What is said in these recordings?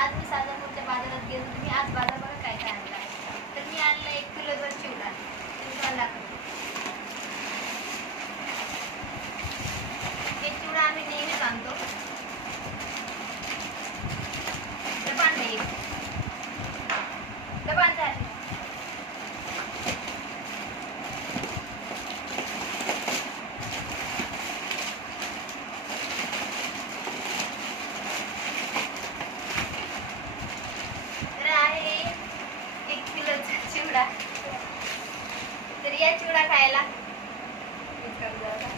आज मी साजापूरच्या बाजारात गेलो तुम्ही आज बाजार बघा काय काय आणला तर मी आणलं एक किलो दोन चिवडा तुम्हाला हे चिवडा आम्ही नेहमीच आणतो. डबा नाही एक डबा आणला आहे. तर आहे एक किलोचा चिवडा तर या चिवडा खायला तर एक किलो चिवडा आणला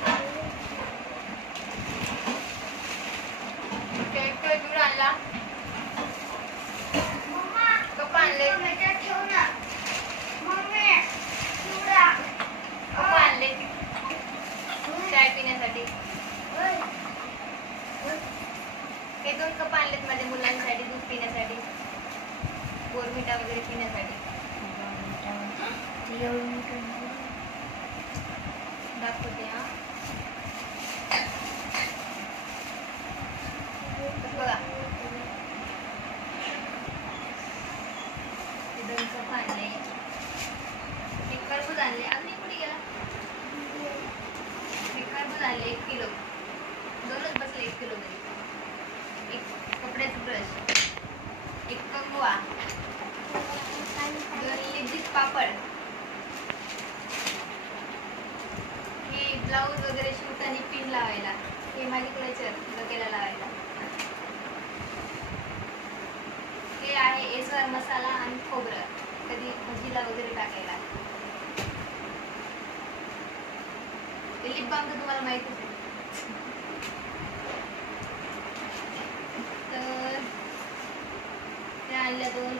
कप आणले कप आणले चाय पिण्यासाठी हे दोन कप आणलेत माझ्या मुलांसाठी दूध पिण्यासाठी. बोरमिटा वगैरे पिण्यासाठी दाखवते हा तर बघा हे दोन कप आणले एक खरबूज आणले अजून एक कुठे गेला? एक खरबूज आणले एक किलो. दोनच बसले एक किलो मध्ये एक कपड्याचं ब्रश एक कंगवा. दोन लिज्जित पापड. हे ब्लाऊज वगैरे शिवताना पिन लावायला. हे माझी क्लचर डोक्याला लावायला. हे आहे एसवर मसाला आणि खोबरं. कधी भजीला वगैरे टाकायला. ते लिप बाम तर तुम्हाला माहितीच आहे. तर ते आणल्या दोन.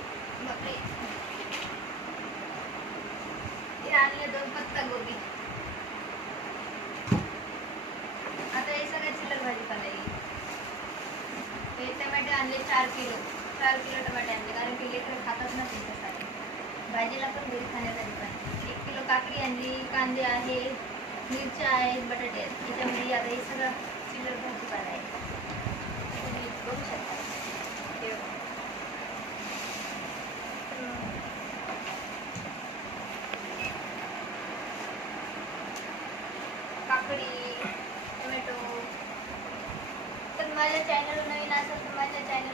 बापरे. ते आणल्या दोन पत्ता गोबी. आता हे सगळ्या चिल्लर भाजीपाला येईल हे टमाटे आणले चार किलो. चार किलो टमाटे आणले. कारण की काकडी आणली कांदे आहे मिरच्या आहेत बटाटे आहेत. त्याच्यामध्ये आता हे सगळं चिल्लर भाजीपाला आहे तुम्ही बघू शकता. काकडी टोमॅटो. तर माझ्या चॅनल नवीन असेल तर माझ्या चॅनल